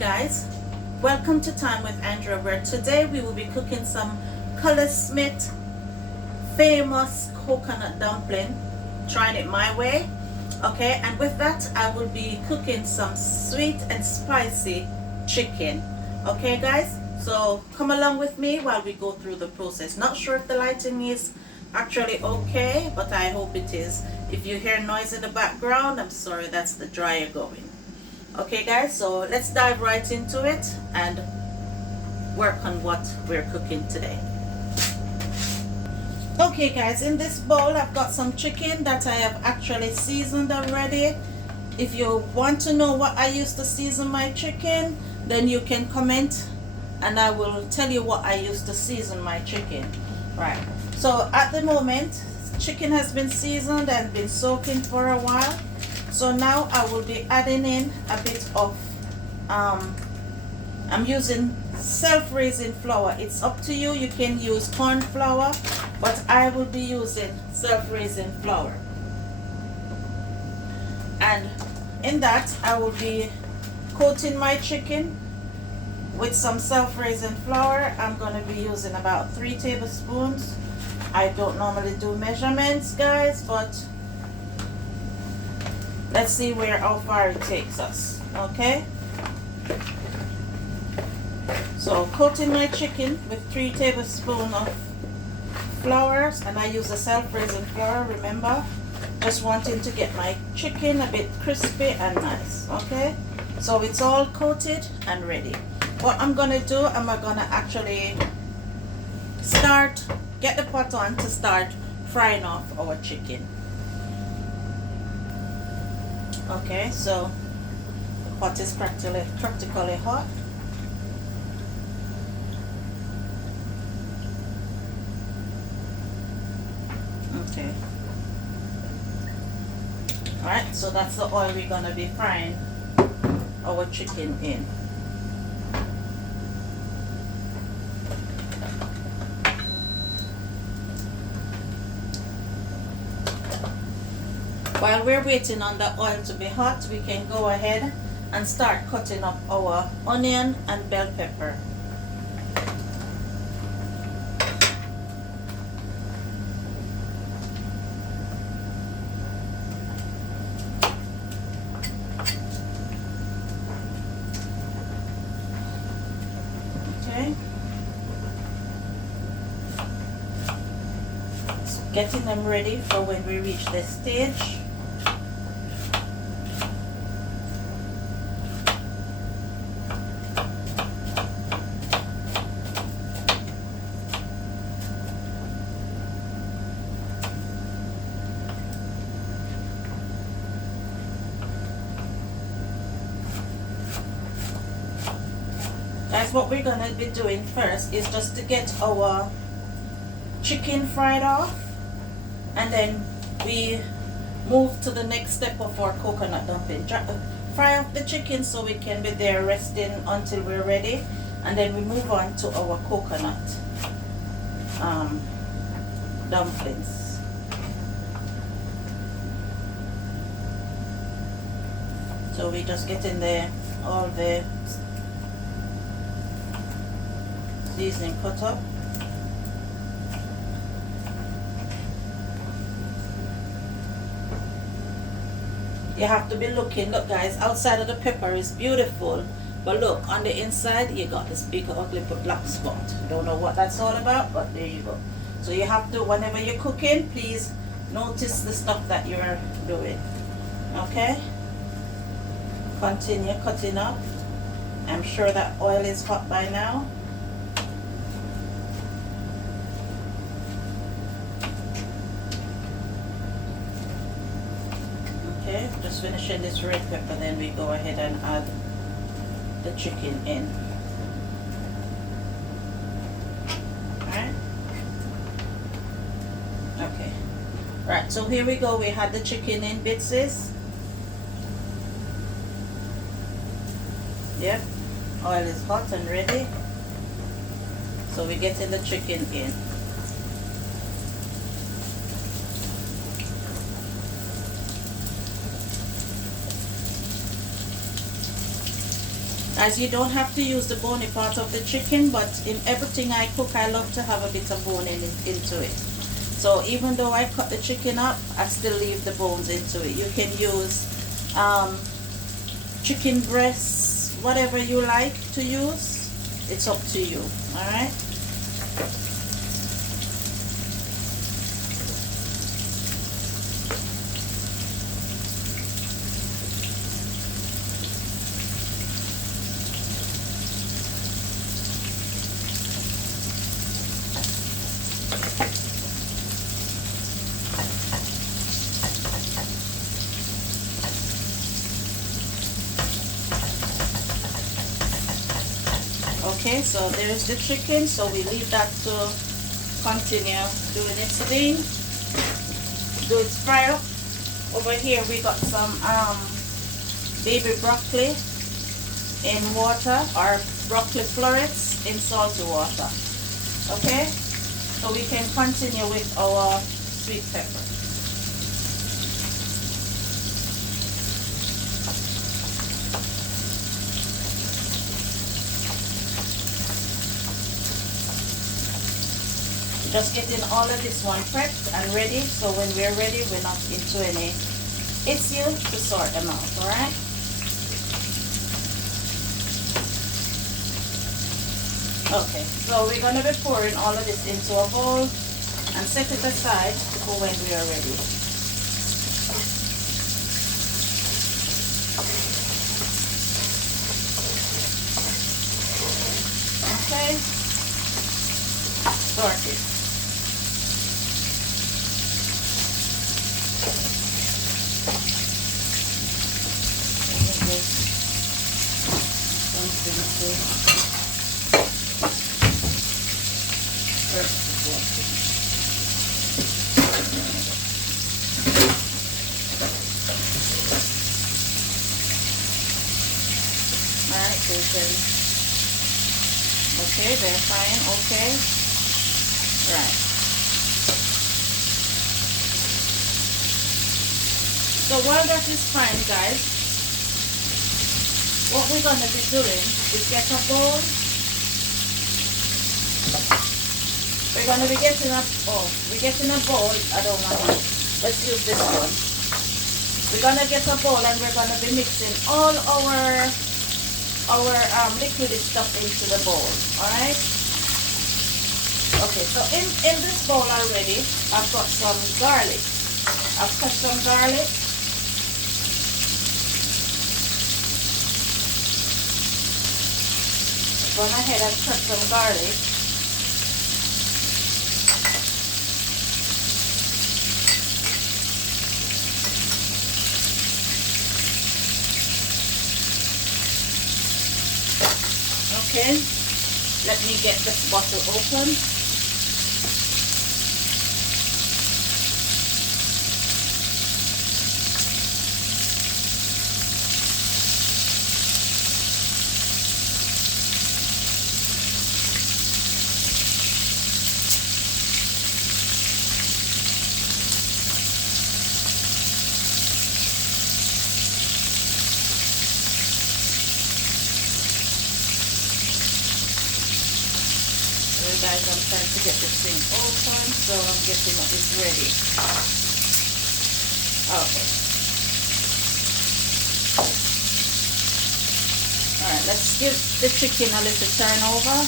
guys, welcome to Time with Andrea, where today we will be cooking some Colaz Smith famous coconut dumpling, trying it my way. Okay, and with that I will be cooking some sweet and spicy chicken. Okay guys, so come along with me while we go through the process. Not sure if the lighting is actually okay, but I hope it is. If you hear noise in the background, I'm sorry, that's the dryer going. Okay guys, so let's dive right into it and work on what we're cooking today. Okay guys, in this bowl I've got some chicken that I have actually seasoned already. If you want to know what I use to season my chicken, then you can comment and I will tell you what I use to season my chicken. Right, so at the moment chicken has been seasoned and been soaking for a while. So now I will be adding in a bit of I'm using self-raising flour. It's up to you, you can use corn flour, but I will be using self-raising flour. And in that I will be coating my chicken with some self-raising flour. I'm going to be using about 3 tablespoons. I don't normally do measurements guys, but let's see how far it takes us. Okay, so coating my chicken with 3 tablespoons of flour, and I use a self-raising flour, remember, just wanting to get my chicken a bit crispy and nice. Okay, so it's all coated and ready. What I'm gonna do, I'm gonna actually get the pot on to start frying off our chicken. Okay, so the pot is practically hot. Okay. Alright, so that's the oil we're gonna be frying our chicken in. While we're waiting on the oil to be hot, we can go ahead and start cutting up our onion and bell pepper. Okay. So getting them ready for when we reach this stage. Guys, what we're gonna be doing first is just to get our chicken fried off, and then we move to the next step of our coconut dumpling. Fry off the chicken so we can be there resting until we're ready, and then we move on to our coconut dumplings. So we just get in there all the seasoning cut up. You have to be looking. Look guys, outside of the pepper is beautiful, but look, on the inside you got this big ugly black spot. Don't know what that's all about, but there you go. So you have to, whenever you're cooking, please notice the stuff that you're doing. Okay, continue cutting up. I'm sure that oil is hot by now. Okay, just finishing this red pepper, then we go ahead and add the chicken in. Alright. Okay. Right, so here we go. We had the chicken in bits. Yep. Oil is hot and ready. So we're getting the chicken in. As you don't have to use the bony part of the chicken, but in everything I cook, I love to have a bit of bone into it. So even though I cut the chicken up, I still leave the bones into it. You can use chicken breasts, whatever you like to use. It's up to you. All right. Okay, so there's the chicken, so we leave that to continue doing its thing, do its fry up. Over here we got some baby broccoli in water, or broccoli florets in salty water. Okay, so we can continue with our sweet pepper. Just getting all of this one prepped and ready, so when we're ready, we're not into any issue to sort them out, alright? Okay, so we're going to be pouring all of this into a bowl and set it aside for when we are ready. Okay, sort it. Okay, they're fine. Okay, right. So while that is fine, guys, what we're gonna be doing is get a bowl. We're gonna be getting a bowl. I don't want to. Let's use this one. We're gonna get a bowl and we're gonna be mixing all our liquid stuff into the bowl. Alright? Okay, so in this bowl already, I've got some garlic. I've cut some garlic. Gone ahead and cut some garlic. Okay, let me get this bottle open. Guys, I'm trying to get this thing open, so I'm getting it is ready. Okay. Alright, let's give the chicken a little turn over.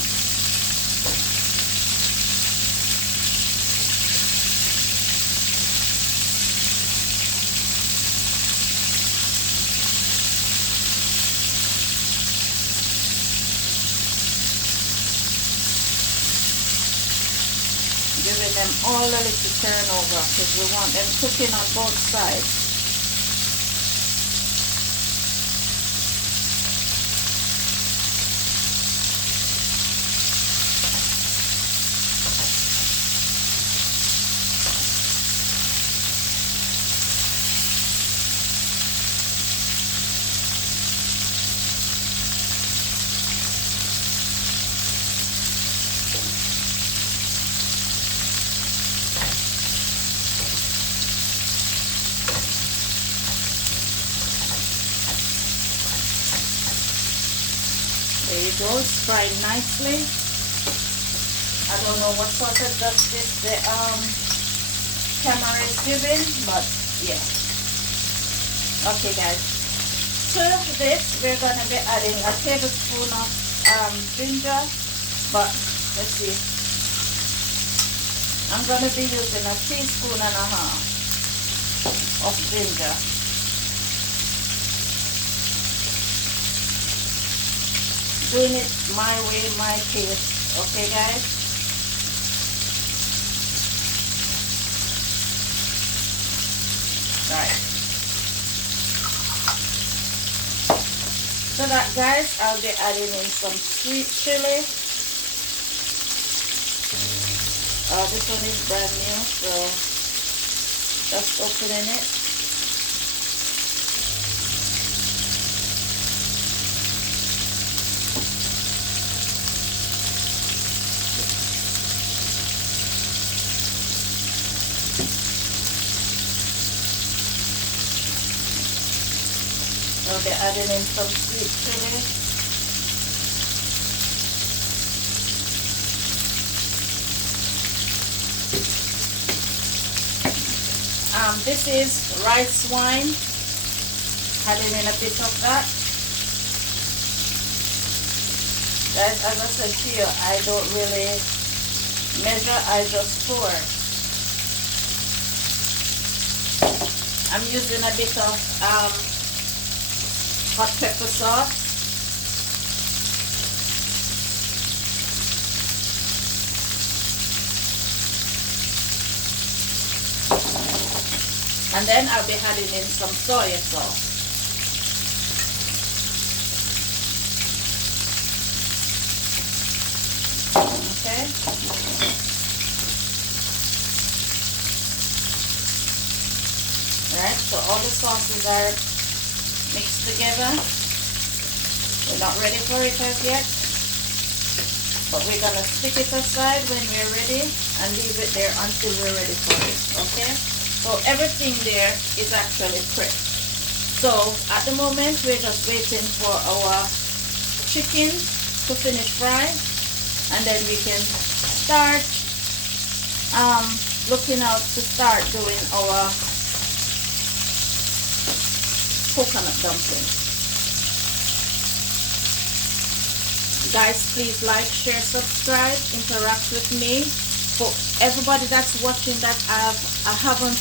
Giving them all a little turn over because we want them cooking on both sides. There you go, it's frying nicely. I don't know what sort of justice the camera is giving, but yeah. Okay guys, to this we're gonna be adding a tablespoon of ginger, but let's see, I'm gonna be using a teaspoon and a half of ginger. Doing it my way, my taste. Okay guys, right. So that guys, I'll be adding in some sweet chili. This one is brand new, so just opening it. I'll be adding in some sweet chili. This is rice wine. Adding in a bit of that. Guys, as I said to you, I don't really measure, I just pour. I'm using a bit of hot pepper sauce. And then I'll be adding in some soy sauce. Okay. Alright, so all the sauces are mixed together. We're not ready for it as yet, but we're gonna stick it aside when we're ready and leave it there until we're ready for it. Okay, so everything there is actually prepped. So at the moment we're just waiting for our chicken to finish frying, and then we can start looking out to start doing our coconut dumplings. Guys, please like, share, subscribe, interact with me. For everybody that's watching that I haven't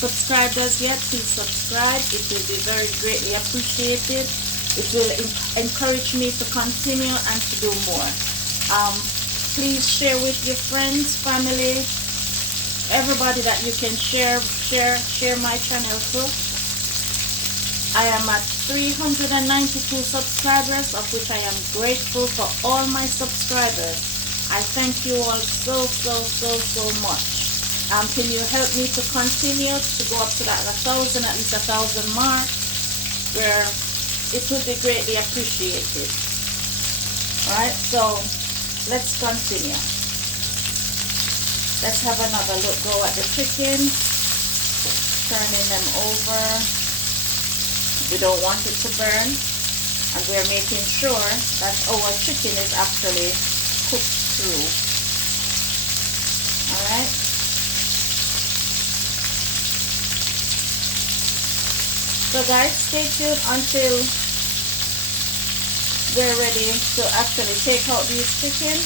subscribed as yet, please subscribe. It will be very greatly appreciated. It will encourage me to continue and to do more. Please share with your friends, family, everybody that you can share my channel to. I am at 392 subscribers, of which I am grateful for all my subscribers. I thank you all so much. Can you help me to continue to go up to that 1,000, at least 1,000 mark, where it will be greatly appreciated. Alright, so let's continue. Let's have another look, go at the chicken, turning them over. We don't want it to burn, and we're making sure that our chicken is actually cooked through. Alright. So guys, stay tuned until we're ready to actually take out these chicken.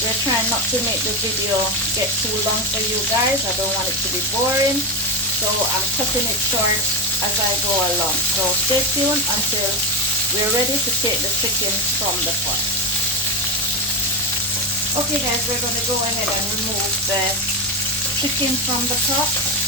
We're trying not to make the video get too long for you guys. I don't want it to be boring, so I'm cutting it short as I go along. So stay tuned until we're ready to take the chicken from the pot. Okay guys, we're going to go ahead and remove the chicken from the pot.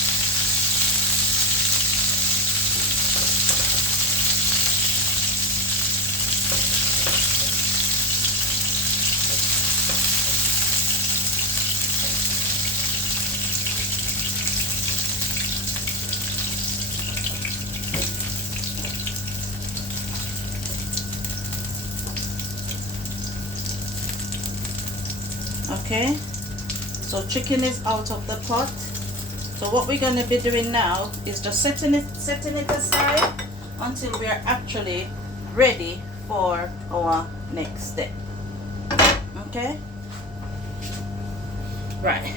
Okay, so chicken is out of the pot. So what we're going to be doing now is just setting it aside until we are actually ready for our next step. Okay, right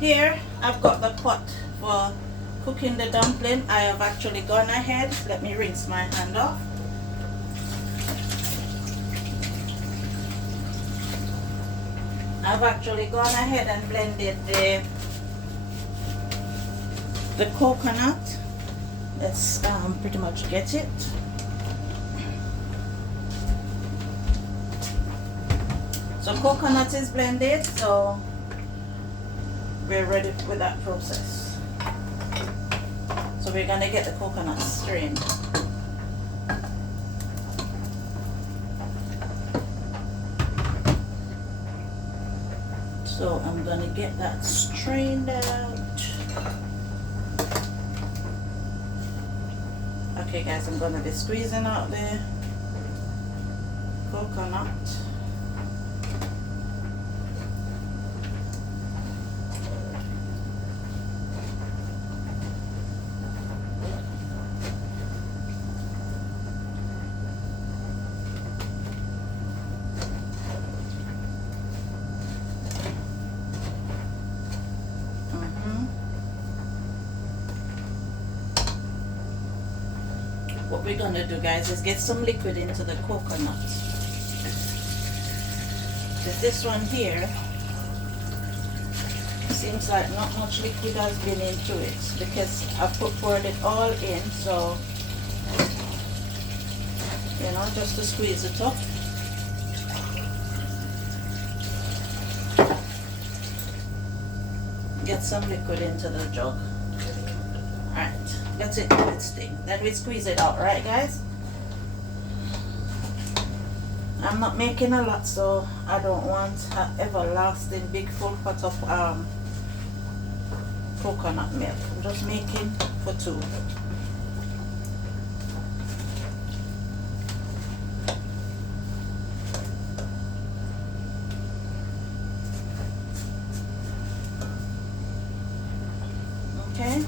here I've got the pot for cooking the dumpling. I have actually gone ahead, let me rinse my hand off. I've actually gone ahead and blended the coconut. Let's pretty much get it. So coconut is blended, so we're ready with that process. So we're gonna get the coconut strained. So I'm gonna get that strained out. Okay guys, I'm gonna be squeezing out the coconut. What we're gonna do, guys, is get some liquid into the coconut. This one here seems like not much liquid has been into it because I poured it all in, so you know, just to squeeze it up. Get some liquid into the jug. Alright, let it do its thing. Then we squeeze it out, right guys? I'm not making a lot, so I don't want an everlasting big full pot of coconut milk. I'm just making for two. Okay.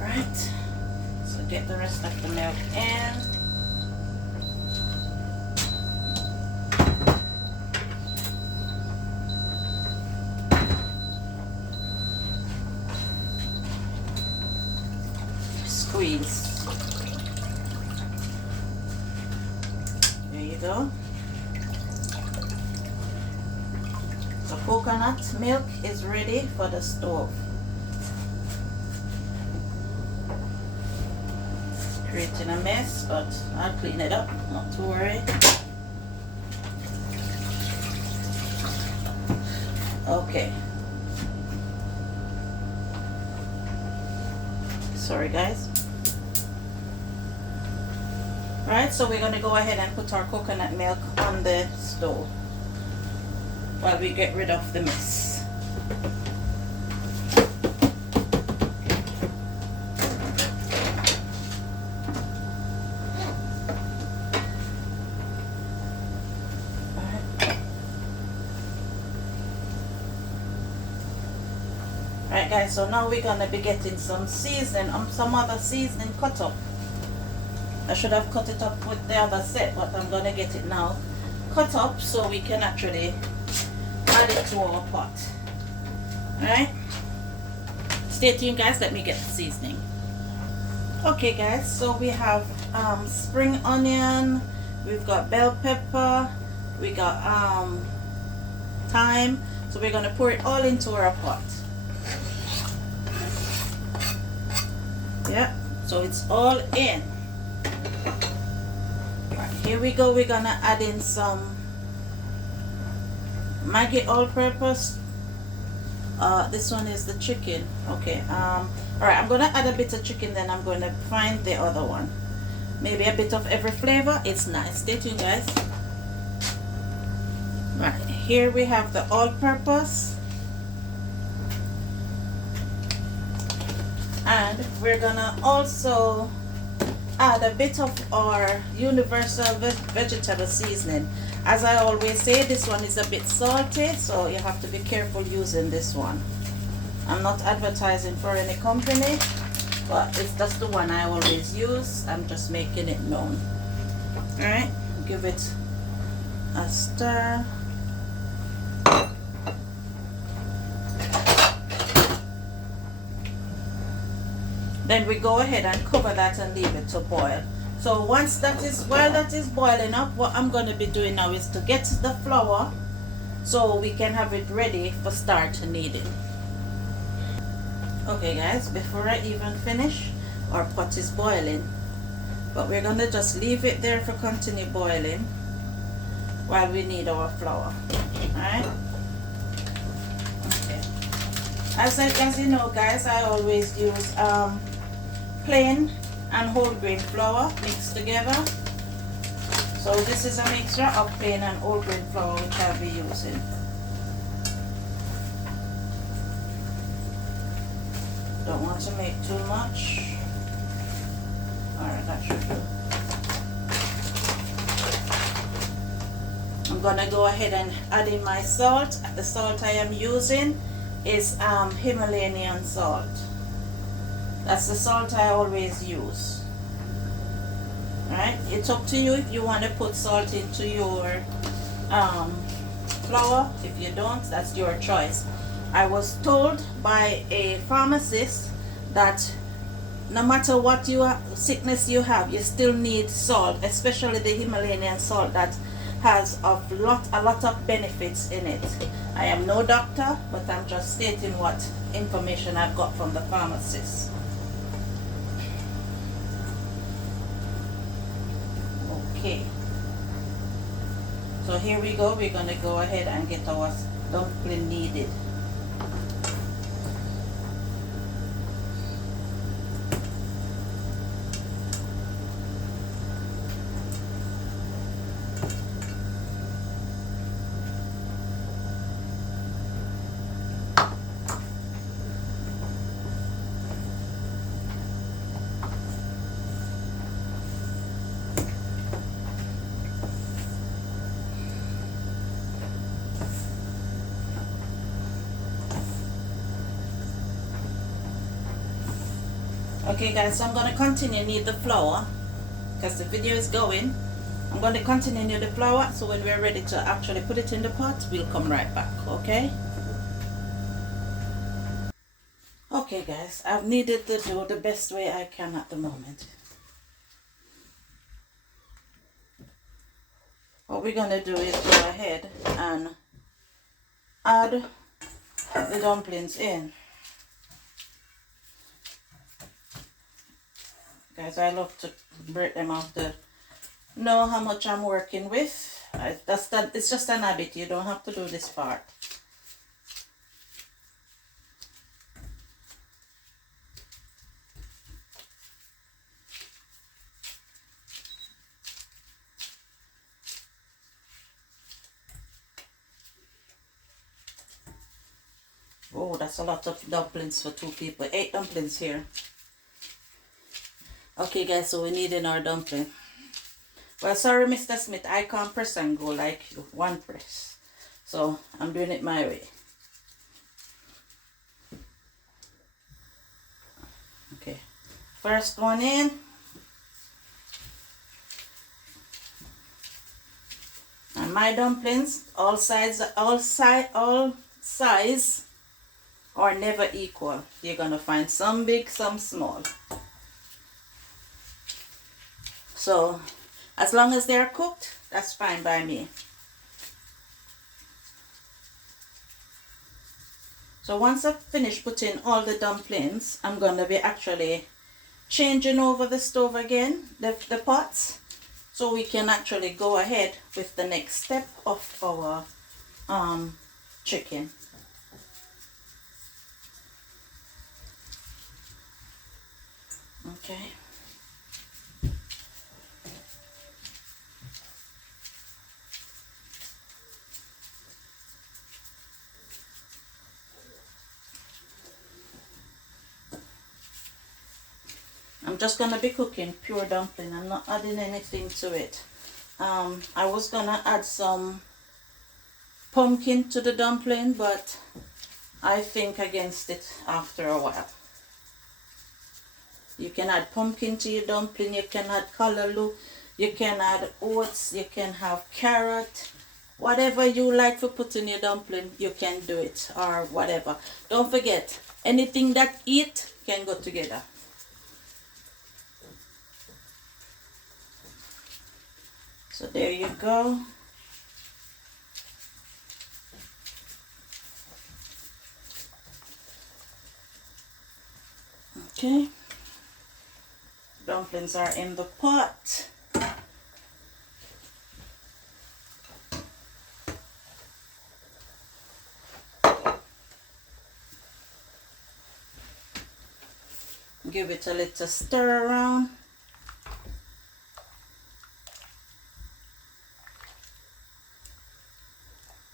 Right. So get the rest of the milk in. Squeeze. There you go. The coconut milk is ready for the stove. Creating a mess, but I'll clean it up, not to worry. Okay. Sorry guys. Right, so we're going to go ahead and put our coconut milk on the stove while we get rid of the mess. Right guys, so now we're gonna be getting some seasoning, some other seasoning cut up. I should have cut it up with the other set, but I'm gonna get it now cut up so we can actually add it to our pot. Alright, stay tuned guys, let me get the seasoning. Okay guys, so we have spring onion, we've got bell pepper, we got thyme, so we're gonna pour it all into our pot. Yeah, so it's all in. Right, here we go. We're gonna add in some Maggi all-purpose. This one is the chicken. Okay. All right. I'm gonna add a bit of chicken. Then I'm gonna find the other one. Maybe a bit of every flavor. It's nice. Stay tuned, guys. Right. Here we have the all-purpose. And we're gonna also add a bit of our universal vegetable seasoning. As I always say, this one is a bit salty, so you have to be careful using this one. I'm not advertising for any company, but it's just the one I always use. I'm just making it known. Alright, give it a stir. Then we go ahead and cover that and leave it to boil. So while that is boiling up, what I'm going to be doing now is to get the flour so we can have it ready for start kneading. Okay guys, before I even finish, our pot is boiling, but we're going to just leave it there for continue boiling while we knead our flour. Alright? Okay. As you know guys, I always use plain and whole grain flour mixed together. So this is a mixture of plain and whole grain flour which I'll be using. Don't want to make too much. Alright, that should do. I'm gonna go ahead and add in my salt. The salt I am using is Himalayan salt. That's the salt I always use. Alright, it's up to you if you want to put salt into your flour. If you don't, that's your choice. I was told by a pharmacist that no matter what sickness you have, you still need salt, especially the Himalayan salt that has a lot of benefits in it. I am no doctor, but I'm just stating what information I've got from the pharmacist. Okay, so here we go. We're going to go ahead and get our dumpling kneaded. Okay guys, so I'm going to continue knead the flour because the video is going. I'm going to continue knead the flour, so when we're ready to actually put it in the pot, we'll come right back, okay? Okay guys, I've kneaded the dough the best way I can at the moment. What we're going to do is go ahead and add the dumplings in. Guys, I love to break them off to know how much I'm working with. It's just an habit. You don't have to do this part. Oh, that's a lot of dumplings for 2 people. 8 dumplings here. Okay guys, so we need in our dumpling. Well, sorry Mr. Smith, I can't press and go like you, one press. So I'm doing it my way. Okay, first one in. And my dumplings, all size are never equal. You're gonna find some big, some small. So, as long as they're cooked, that's fine by me. So once I've finished putting all the dumplings, I'm going to be actually changing over the stove again, the pots, so we can actually go ahead with the next step of our chicken. Okay. I'm just going to be cooking pure dumpling. I'm not adding anything to it. I was going to add some pumpkin to the dumpling, but I think against it after a while. You can add pumpkin to your dumpling, you can add callaloo, you can add oats, you can have carrot. Whatever you like to put in your dumpling, you can do it, or whatever. Don't forget, anything that eat can go together. So there you go. Okay. Dumplings are in the pot. Give it a little stir around.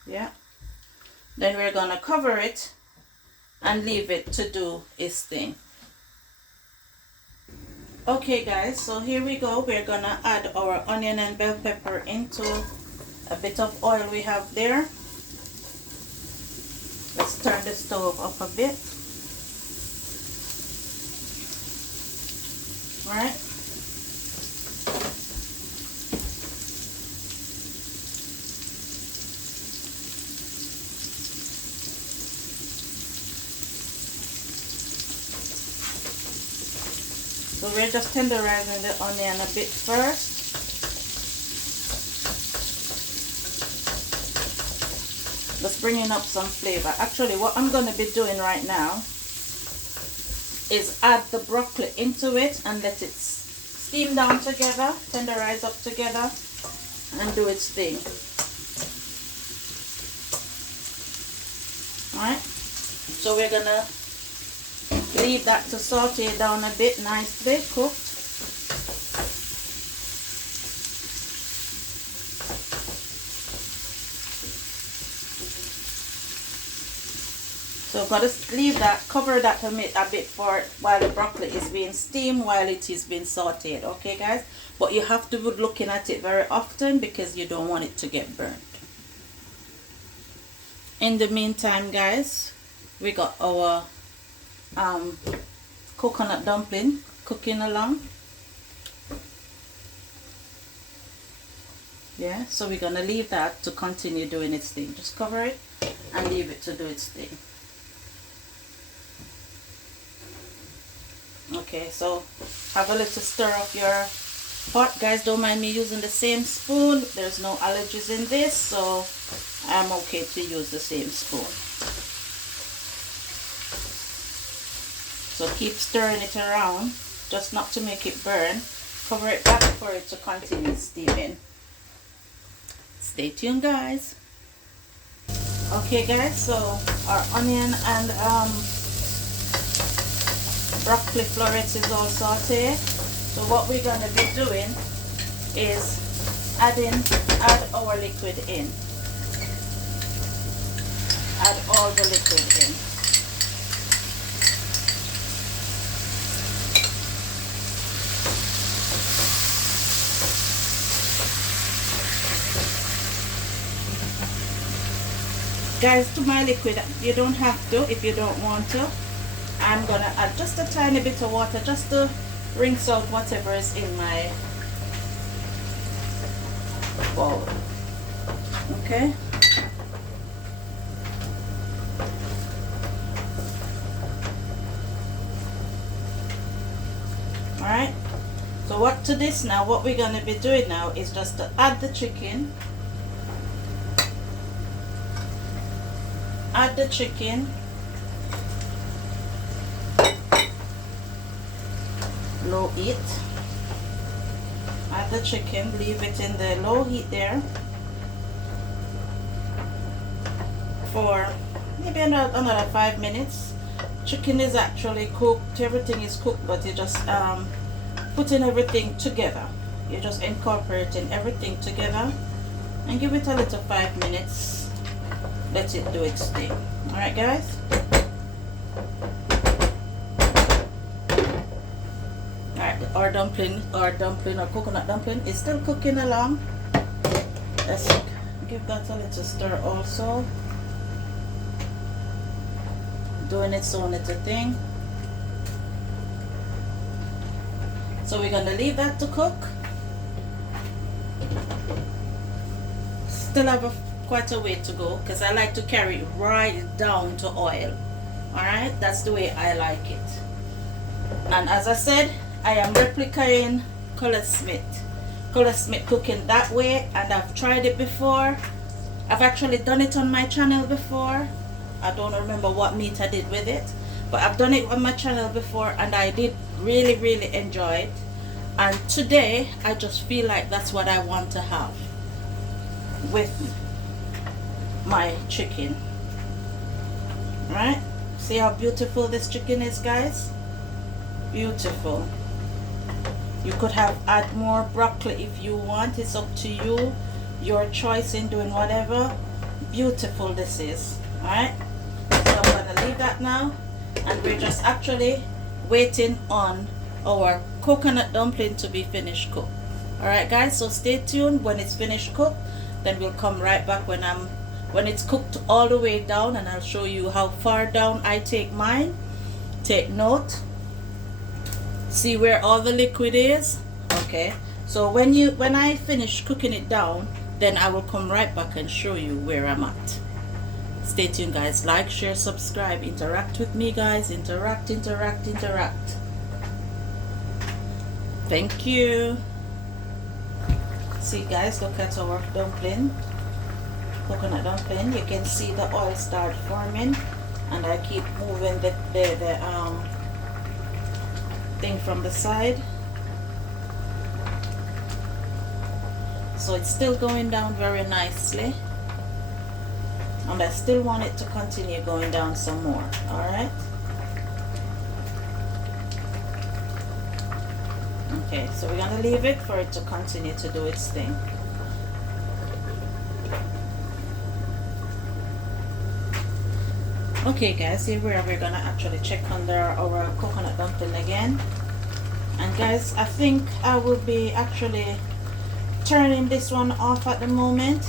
Yeah. Then we're gonna cover it and leave it to do its thing. Okay guys, so here we go. We're gonna add our onion and bell pepper into a bit of oil we have there. Let's turn the stove up a bit. All right. So we're just tenderizing the onion a bit first. Just bringing up some flavor. Actually, what I'm going to be doing right now is add the broccoli into it and let it steam down together, tenderize up together, and do its thing. Alright, so we're going to leave that to saute down a bit, nicely cooked. So I'm going to leave that, cover that a bit for while the broccoli is being steamed, while it is being sauteed. Okay guys, but you have to be looking at it very often because you don't want it to get burnt. In the meantime guys, we got our coconut dumpling cooking along. Yeah, so we're gonna leave that to continue doing its thing. Just cover it and leave it to do its thing. Okay, so have a little stir of your pot. Guys, don't mind me using the same spoon. There's no allergies in this, so I'm okay to use the same spoon. So keep stirring it around, just not to make it burn. Cover it back for it to continue steaming. Stay tuned guys. Okay guys, so our onion and broccoli florets is all sauteed. So what we're going to be doing is add our liquid in. Add all the liquid in. Guys, to my liquid, you don't have to if you don't want to. I'm going to add just a tiny bit of water just to rinse out whatever is in my bowl. Okay. Alright. So what we're going to be doing now is just to add the chicken. Add the chicken. Low heat. Add the chicken, leave it in the low heat there for maybe another 5 minutes. Chicken is actually cooked, everything is cooked, but you just putting everything together. You're just incorporating everything together and give it a little 5 minutes. Let it do its thing. Alright guys. Our dumpling or coconut dumpling is still cooking along. Let's give that a little stir also. doing its own little thing. So we're gonna leave that to cook. Still have quite a way to go because I like to carry it right down to oil. Alright, that's the way I like it. And as I said, I am replicating Colaz Smith. Colaz Smith cooking that way, and I've tried it before. I've actually done it on my channel before. I don't remember what meat I did with it, but I've done it on my channel before and I did really enjoy it. And today I just feel like that's what I want to have with my chicken. Right? See how beautiful this chicken is, guys? Beautiful. You could have add more broccoli if you want. It's up to you, your choice in doing whatever. Beautiful this is. Alright, so I'm gonna leave that now, and we're just actually waiting on our coconut dumpling to be finished cooked. Alright guys, so stay tuned. When it's finished cooked, then we'll come right back when it's cooked all the way down, and I'll show you how far down I take mine. Take note. See where all the liquid is. Okay, so when I finish cooking it down, then I will come right back and show you where I'm at. Stay tuned guys. Like, share, subscribe, interact with me guys. Interact. Thank you. See guys, look at our dumpling, coconut dumpling. You can see the oil start forming, and I keep moving the thing from the side, so it's still going down very nicely, and I still want it to continue going down some more. All right, okay, so we're gonna leave it for it to continue to do its thing. Okay guys, here we're gonna actually check under our coconut dumpling again. And guys, I think I will be actually turning this one off at the moment.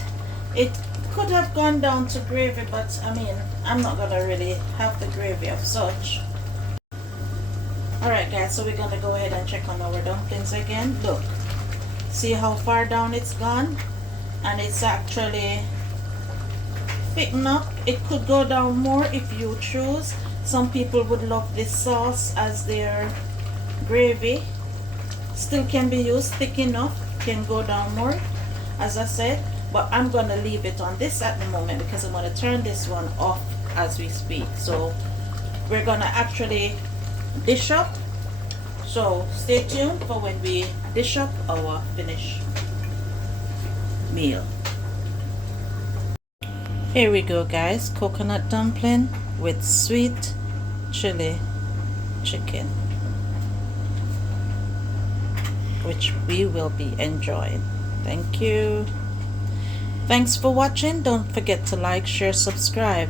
It could have gone down to gravy, but I mean, I'm not gonna really have the gravy of such. Alright guys, so we're gonna go ahead and check on our dumplings again. Look, see how far down it's gone, and it's actually thicken up. It could go down more if you choose. Some people would love this sauce as their gravy. Still can be used thick enough, can go down more as I said, but I'm gonna leave it on this at the moment because I'm gonna turn this one off as we speak. So we're gonna actually dish up, so stay tuned for when we dish up our finished meal. Here we go guys, coconut dumpling with sweet chili chicken, which we will be enjoying. Thank you. Thanks for watching. Don't forget to like, share, subscribe,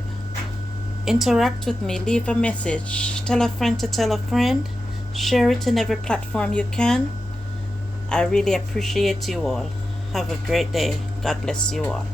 interact with me, leave a message, tell a friend to tell a friend, share it in every platform you can. I really appreciate you all. Have a great day. God bless you all.